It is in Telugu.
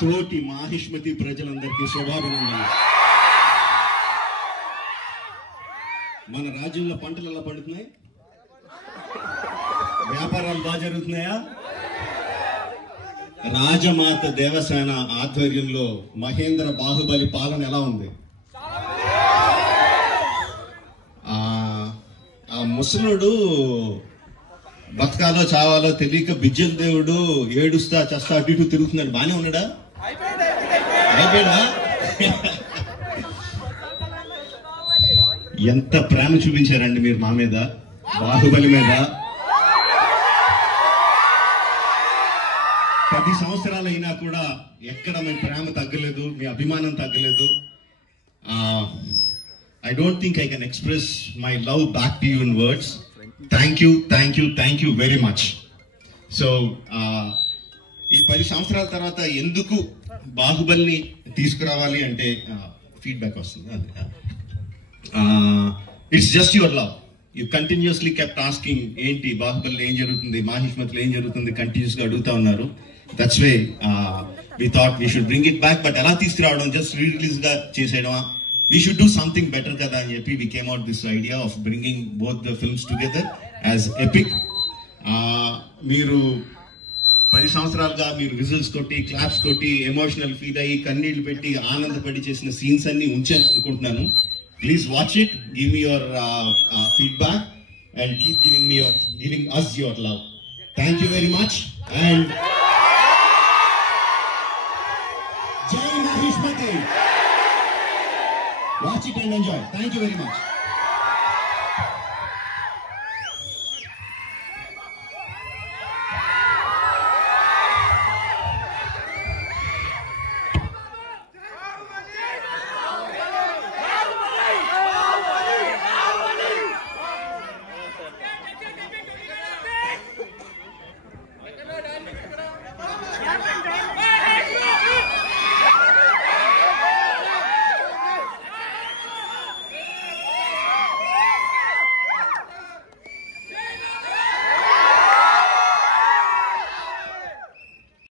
తోటి మాహిష్మతి ప్రజలందరికీ శుభాభినందనలు. మన రాజ్యంలో పంటలు ఎలా పండుతున్నాయి? వ్యాపారాలు బాగా జరుగుతున్నాయా? రాజమాత దేవసేన ఆధ్వర్యంలో మహేంద్ర బాహుబలి పాలన ఎలా ఉంది? ఆ ముసలుడు బతకాలో చావాలో తెలియక బిజ్జల దేవుడు ఏడుస్తా చస్తా అటు ఇటు తిరుగుతున్నాడు. బానే ఉన్నాడా? అయిపోయాడా? ఎంత ప్రేమ చూపించారండి మీరు మా మీద, బాహుబలి మీద. 10 సంవత్సరాలు అయినా కూడా ఎక్కడ మీ ప్రేమ తగ్గలేదు, మీ అభిమానం తగ్గలేదు. I don't think I can express my love back to you in words. Thank you very much. So, ఈ 10 సంవత్సరాల తర్వాత ఎందుకు బాహుబలిని తీసుకురావాలి అంటే ఫీడ్బ్యాక్ వస్తుంది. It's just your love. You continuously kept asking ఏంటి బాహుబలిలో ఏం జరుగుతుంది, మాహిష్మతిలో ఏం జరుగుతుంది, కంటిన్యూస్ గా అడుగుతా ఉన్నారు. That's way we thought we should bring it back. But ఎలా తీసుకురావడం, జస్ట్ రిలీజ్ గా చేసేయడమా? We should do something better kada అని చెప్పి we came out this idea of bringing both the films together as epic. మీరు 10 సంవత్సరాలుగా మీరు విజిల్స్ కొట్టి, క్లాప్స్ కొట్టి, ఎమోషనల్ ఫీల్ అయ్యి, కన్నీళ్లు పెట్టి, ఆనందపడి చేసిన సీన్స్ అన్ని ఉంచాను అనుకుంటున్నాను. Please watch it, give me your feedback and keep giving us your love. Thank you very much and Jai Mahishmati. Watch it and enjoy. Thank you very much.